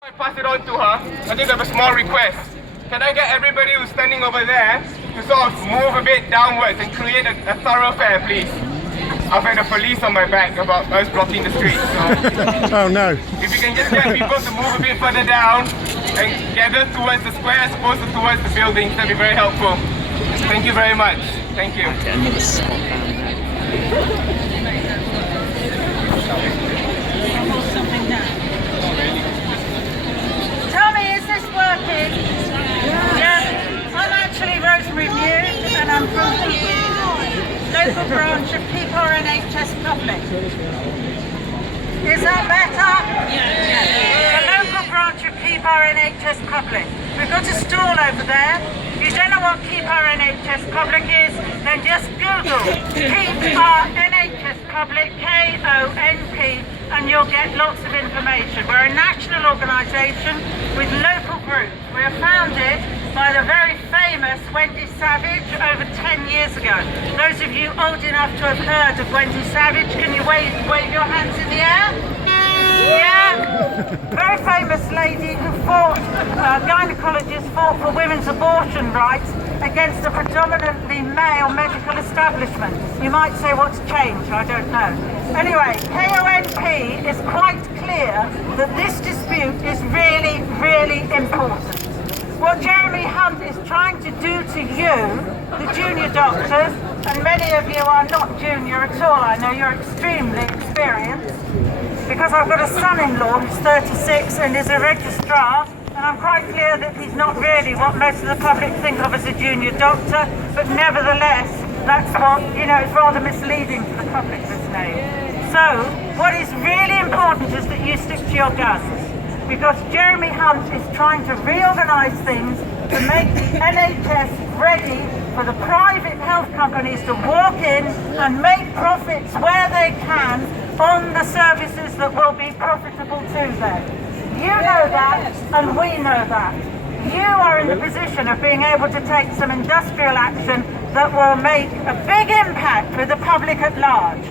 I pass it on to her, I just have a small request. Can I get everybody who's standing over there to sort of move a bit downwards and create a thoroughfare, please? I've had the police on my back about us blocking the street. So Oh no. if you can just get people to move a bit further down and gather towards the square as opposed to towards the buildings, that'd be very helpful. Thank you very much. Thank you. Tommy, is this working? Yeah. I'm actually Rosemary Mew and I'm from the local branch of Keep Our NHS Public. Is that better? Yeah. The local branch of Keep Our NHS Public. We've got a stall over there. If you don't know what Keep Our NHS Public is, then just Google Keep Our NHS Public, KONP, and you'll get lots of information. We're a national organisation with local groups. We were founded by the very famous Wendy Savage over 10 years ago. Those of you old enough to have heard of Wendy Savage, can you wave your hands in the air? Yeah, very famous lady who fought, gynaecologist fought for women's abortion rights against a predominantly male medical establishment. You might say what's changed, I don't know. Anyway, KONP is quite clear that this dispute is really, really important. What Jeremy Hunt is trying to do to you, the junior doctors, and many of you are not junior at all, I know you're extremely experienced, because I've got a son-in-law who's 36 and is a registrar, and I'm quite clear that he's not really what most of the public think of as a junior doctor, but nevertheless, that's what, it's rather misleading to the public, this name. So, what is really important is that you stick to your guns, because Jeremy Hunt is trying to reorganise things to make the NHS ready for the private health companies to walk in and make profits where they can on the services that will be profitable to them. You know that, and we know that. You are in the position of being able to take some industrial action that will make a big impact with the public at large.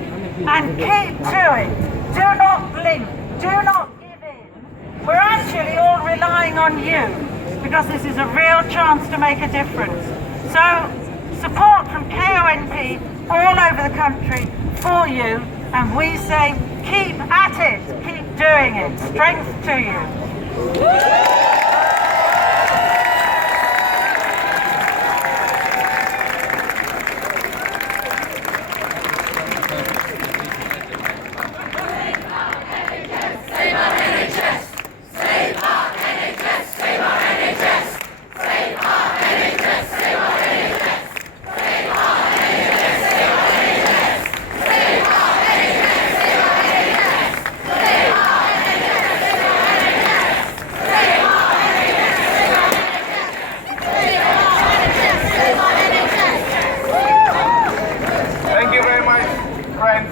And keep to it. Do not blink. Do not give in. We're actually all relying on you, because this is a real chance to make a difference. So, support from KONP all over the country for you, and we say keep at it, keep doing it. Strength to you.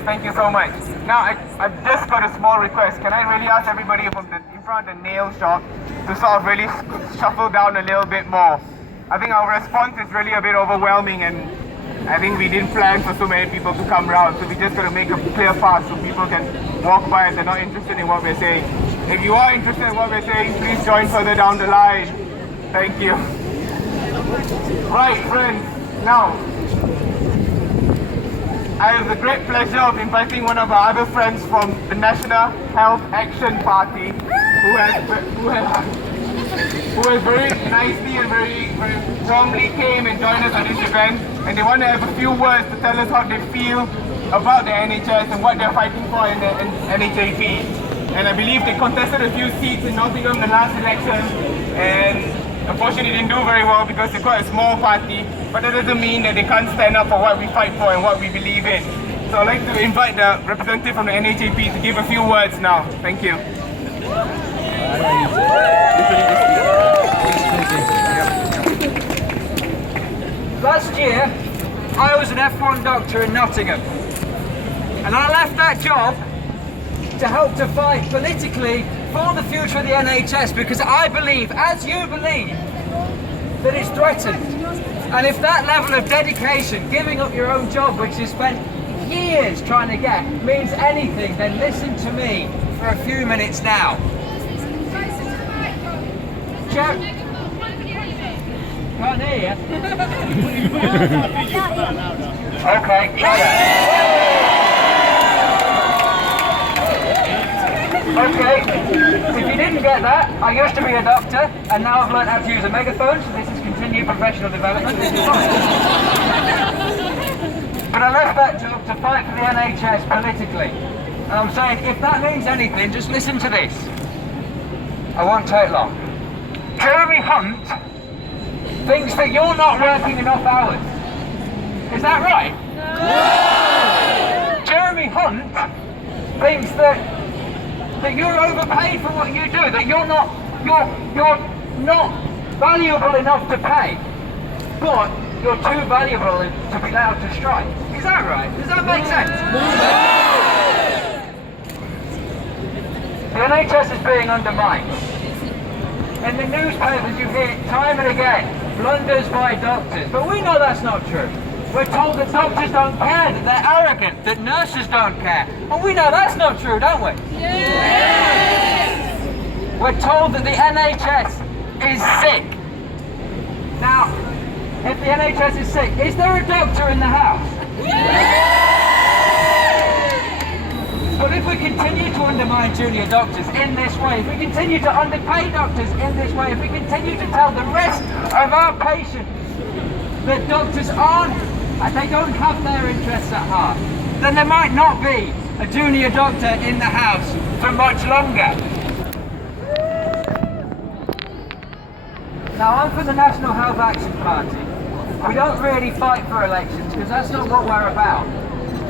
Thank you so much. Now, I've just got a small request. Can I really ask everybody from in front of the nail shop to sort of really shuffle down a little bit more? I think our response is really a bit overwhelming, and I think we didn't plan for so many people to come round, so we just got to make a clear path so people can walk by if they're not interested in what we're saying. If you are interested in what we're saying, please join further down the line. Thank you. Right, friends, now, I have the great pleasure of inviting one of our other friends from the National Health Action Party, who has very nicely and very warmly came and joined us at this event, and they want to have a few words to tell us how they feel about the NHS and what they're fighting for in the NHAP. And I believe they contested a few seats in Nottingham in the last election, and unfortunately didn't do very well because they're quite a small party, but that doesn't mean that they can't stand up for what we fight for and what we believe in. So I'd like to invite the representative from the NHAP to give a few words now. Thank you. Last year, I was an F1 doctor in Nottingham, and I left that job to help to fight politically for the future of the NHS, because I believe, as you believe, that it's threatened. And if that level of dedication, giving up your own job, which you spent years trying to get, means anything, then listen to me for a few minutes now. Chair. Can't hear you. Okay. Okay, if you didn't get that, I used to be a doctor, and now I've learned how to use a megaphone, so this is continued professional development. This is fine. But I left that job to fight for the NHS politically. And I'm saying, if that means anything, just listen to this. I won't take long. Jeremy Hunt thinks that you're not working enough hours. Is that right? No! Jeremy Hunt thinks that you're overpaid for what you do, that you're not valuable enough to pay, but you're too valuable to be allowed to strike. Is that right? Does that make sense? The NHS is being undermined. In the newspapers you hear time and again, blunders by doctors, but we know that's not true. We're told that doctors don't care, that they're arrogant, that nurses don't care. And we know that's not true, don't we? Yes! We're told that the NHS is sick. Now, if the NHS is sick, is there a doctor in the house? Yes! But if we continue to undermine junior doctors in this way, if we continue to underpay doctors in this way, if we continue to tell the rest of our patients that doctors aren't, and they don't have their interests at heart, then there might not be a junior doctor in the house for much longer. Now, I'm from the National Health Action Party. We don't really fight for elections because that's not what we're about.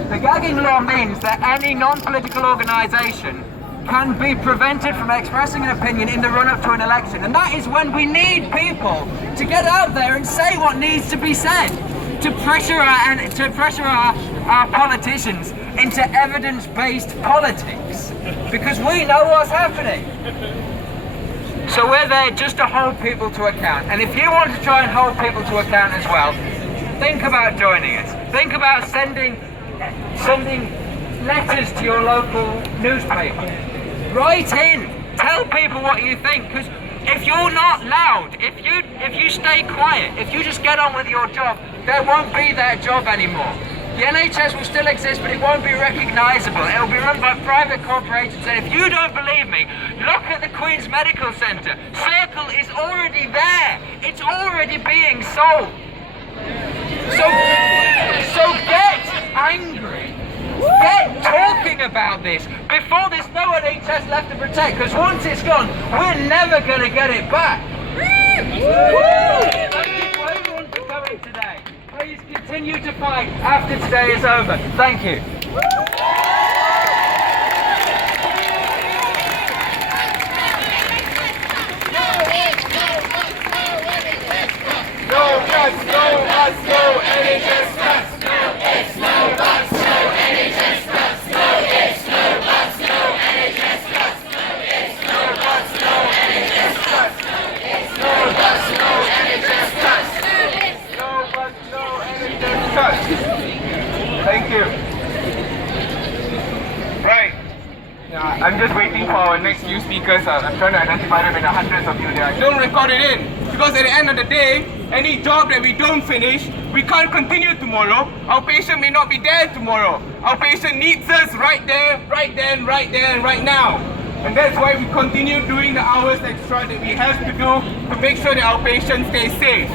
The gagging law means that any non-political organisation can be prevented from expressing an opinion in the run-up to an election, and that is when we need people to get out there and say what needs to be said, to pressure our politicians into evidence-based politics, because we know what's happening. So we're there just to hold people to account, and if you want to try and hold people to account as well, think about joining us. Think about sending letters to your local newspaper. Write in, tell people what you think, because if you're not loud, if you stay quiet, if you just get on with your job, there won't be that job anymore. The NHS will still exist, but it won't be recognisable. It'll be run by private corporations, and if you don't believe me, look at the Queen's Medical Centre. Circle is already there. It's already being sold. So get angry. Get talking about this before there's no NHS left to protect, because once it's gone, we're never going to get it back. Thank you to everyone for coming today. Please continue to fight after today is over. Thank you. No cuts, no cuts, no NHS cuts. No ifs, no buts, no NHS cuts. No ifs, no buts, no NHS cuts. No ifs, no buts, no NHS cuts. No ifs, no buts, no NHS cuts. No buts, no NHS cuts. Thank you. Right. I'm just waiting for our next few speakers. I'm trying to identify them in the hundreds of you there. Don't record it in, because at the end of the day, any job that we don't finish, we can't continue tomorrow. Our patient may not be there tomorrow. Our patient needs us right there, right then, right there, and right now. And that's why we continue doing the hours extra that we have to do to make sure that our patients stay safe.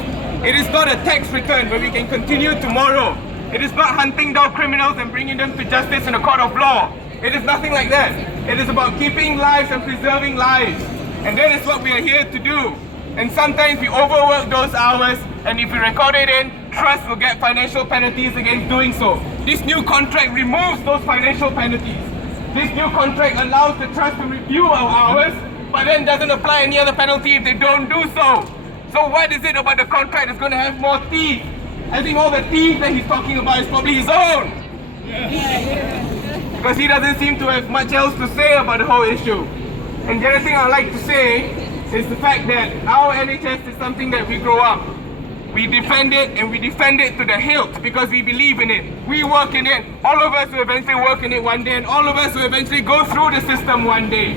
It is not a tax return where we can continue tomorrow. It is not hunting down criminals and bringing them to justice in a court of law. It is nothing like that. It is about keeping lives and preserving lives. And that is what we are here to do. And sometimes we overwork those hours, and if we record it in, trust will get financial penalties against doing so. This new contract removes those financial penalties. This new contract allows the trust to review our hours, but then doesn't apply any other penalty if they don't do so. So what is it about the contract that's going to have more teeth? I think all the teeth that he's talking about is probably his own. Because he doesn't seem to have much else to say about the whole issue. And the other thing I'd like to say is the fact that our NHS is something that we grow up. We defend it, and we defend it to the hilt because we believe in it. We work in it. All of us will eventually work in it one day, and all of us will eventually go through the system one day.